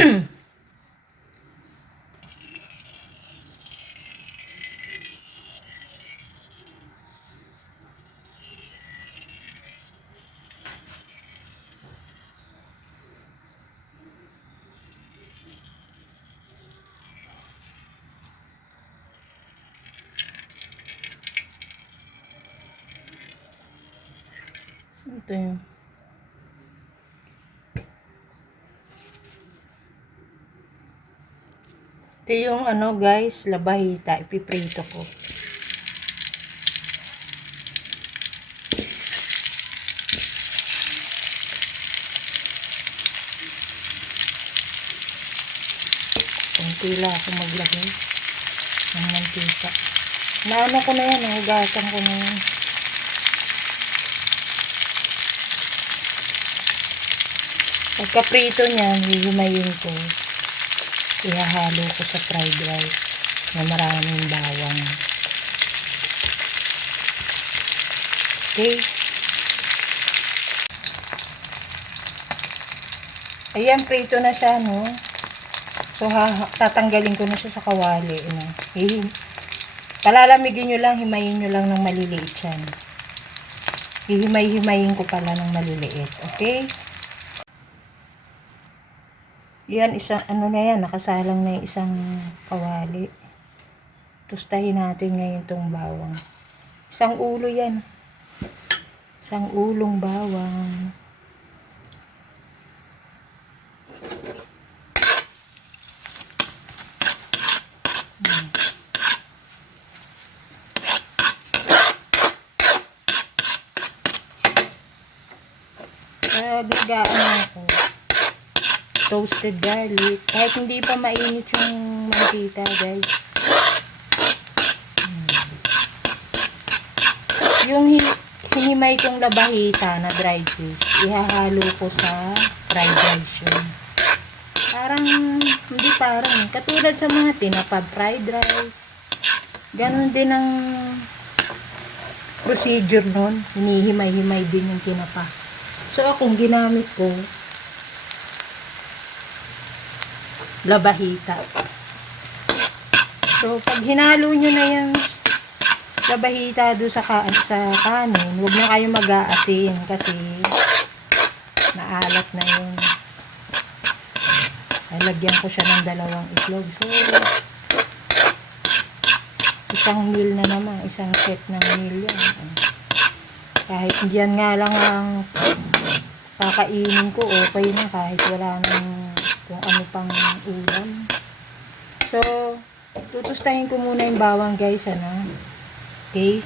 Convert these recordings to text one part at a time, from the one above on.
Ito yun. Ito yung ano guys, labahita. Ipiprito ko. Kuntila ako maglagay ng mantika. Naano ko na yan, hugasan ko na yan. Pagka-prito niyan, hihimayin ko. Ihahalo ko sa fried rice na maraming bawang. Okay. Ayan, prito na siya, no? So, tatanggalin ko na siya sa kawali. No? Palalamigin nyo lang, himayin nyo lang ng maliliit yan. Hihimay-himayin ko pala ng maliliit. Okay? Yan, isang, ano na yan, nakasalang na yung isang kawali. Tustahin natin ngayon itong bawang. Isang ulo yan. Isang ulong bawang. Bigaan ako. Toasted garlic. Kahit hindi pa mainit yung mantika, guys. Yung hinimay kong labahita na dried fish, ihahalo ko sa fried rice yun. Katulad sa mga tinapad fried rice. Ganon din ang procedure nun. Hinihimay-himay din yung tinapa. So, akong ginamit ko labahita. So, pag hinalo nyo na yung labahita doon sa kanin, huwag na kayo mag-aasin kasi naalat na yun. Lagyan ko siya ng 2 itlog. So, isang meal na naman, isang set ng meal yan. Kahit diyan nga lang ang kakainin ko, okay na kahit wala nang kung ano pang ulam. So, tutustahin ko muna yung bawang guys, ano. Okay?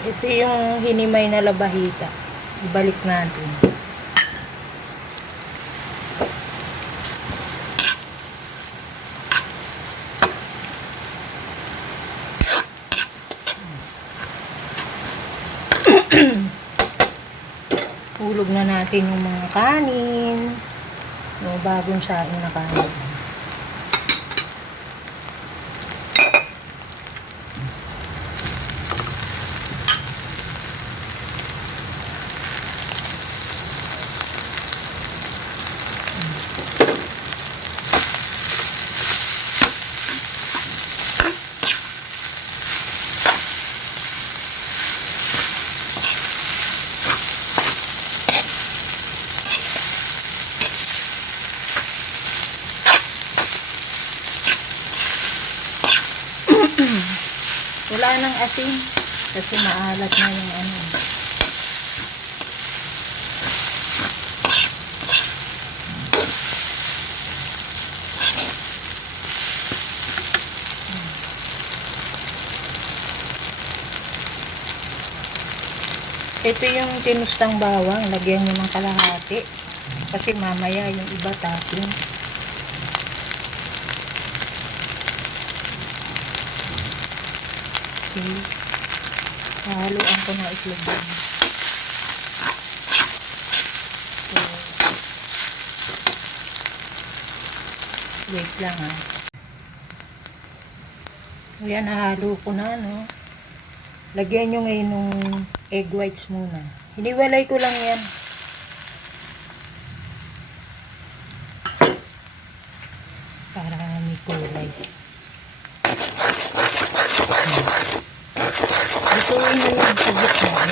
Ito yung hinimay na labahita. Ibalik natin. Hulog na natin yung mga kanin. Yung bagong saing na kanin. Wala nang asin kasi maalat na yung ano. Ito yung tinustang bawang, lagyan nyo ng kalahati kasi mamaya yung iba topping. Okay. Haluan ko na itlog din. So, wait lang ha. Ayan, nahalo ko na, no? Lagyan nyo ngayon ng egg whites muna. Hiniwalay ko lang yan. Para may kulay. Lutuin na yung sa gitna.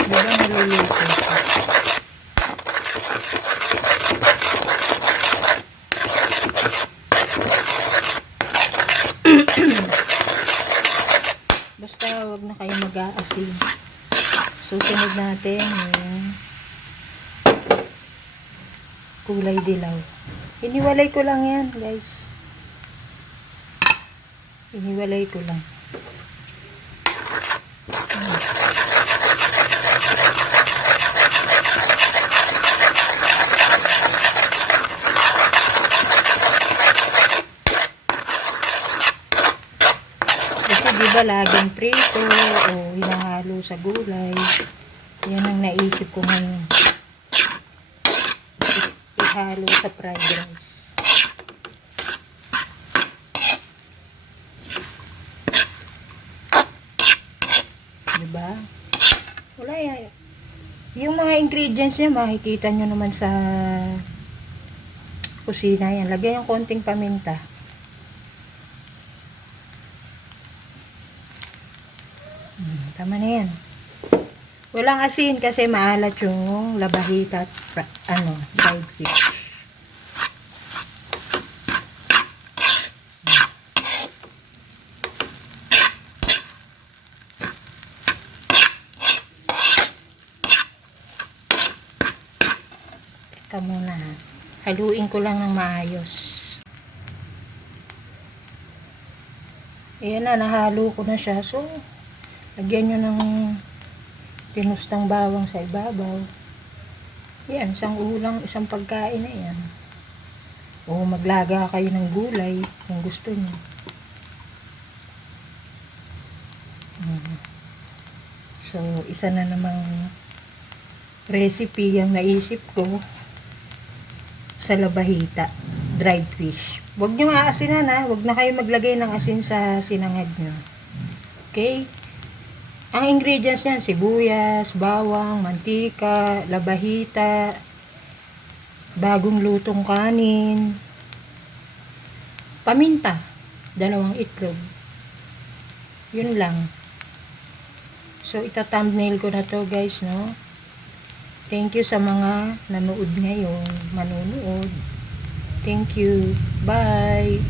Diba naluluto ito? Basta wag na kayo mag-aasin. Susunod natin yung kulay dilaw. Hiniwalay ko lang yan, guys. Hiniwalay ko lang. Kasi diba laging prito o hinahalo sa gulay. Yan ang naisip ko ngayon. Ihalo sa fried rice. Diba? Wala yan. Yung mga ingredients niya, makikita nyo naman sa kusina yan. Lagyan yung konting paminta. Tama na yan. Walang asin kasi maalat yung labahita at fried fish. Teka muna ha. Haluin ko lang ng maayos. Ayan na, nahalo ko na siya. So, lagyan nyo ng tinustang bawang sa ibabaw. Yan, isang ulang, isang pagkain na yan. O maglaga kayo ng gulay kung gusto nyo. So, isa na namang recipe yung naisip ko sa labahita, dried fish. Huwag nyo aasinan ha. Huwag na kayo maglagay ng asin sa sinangag nyo. Okay? Ang ingredients niyan, sibuyas, bawang, mantika, labahita, bagong lutong kanin, paminta, 2 itlog. Yun lang. So, ita-thumbnail ko na to guys, no? Thank you sa mga nanood ngayon, manunood. Thank you. Bye!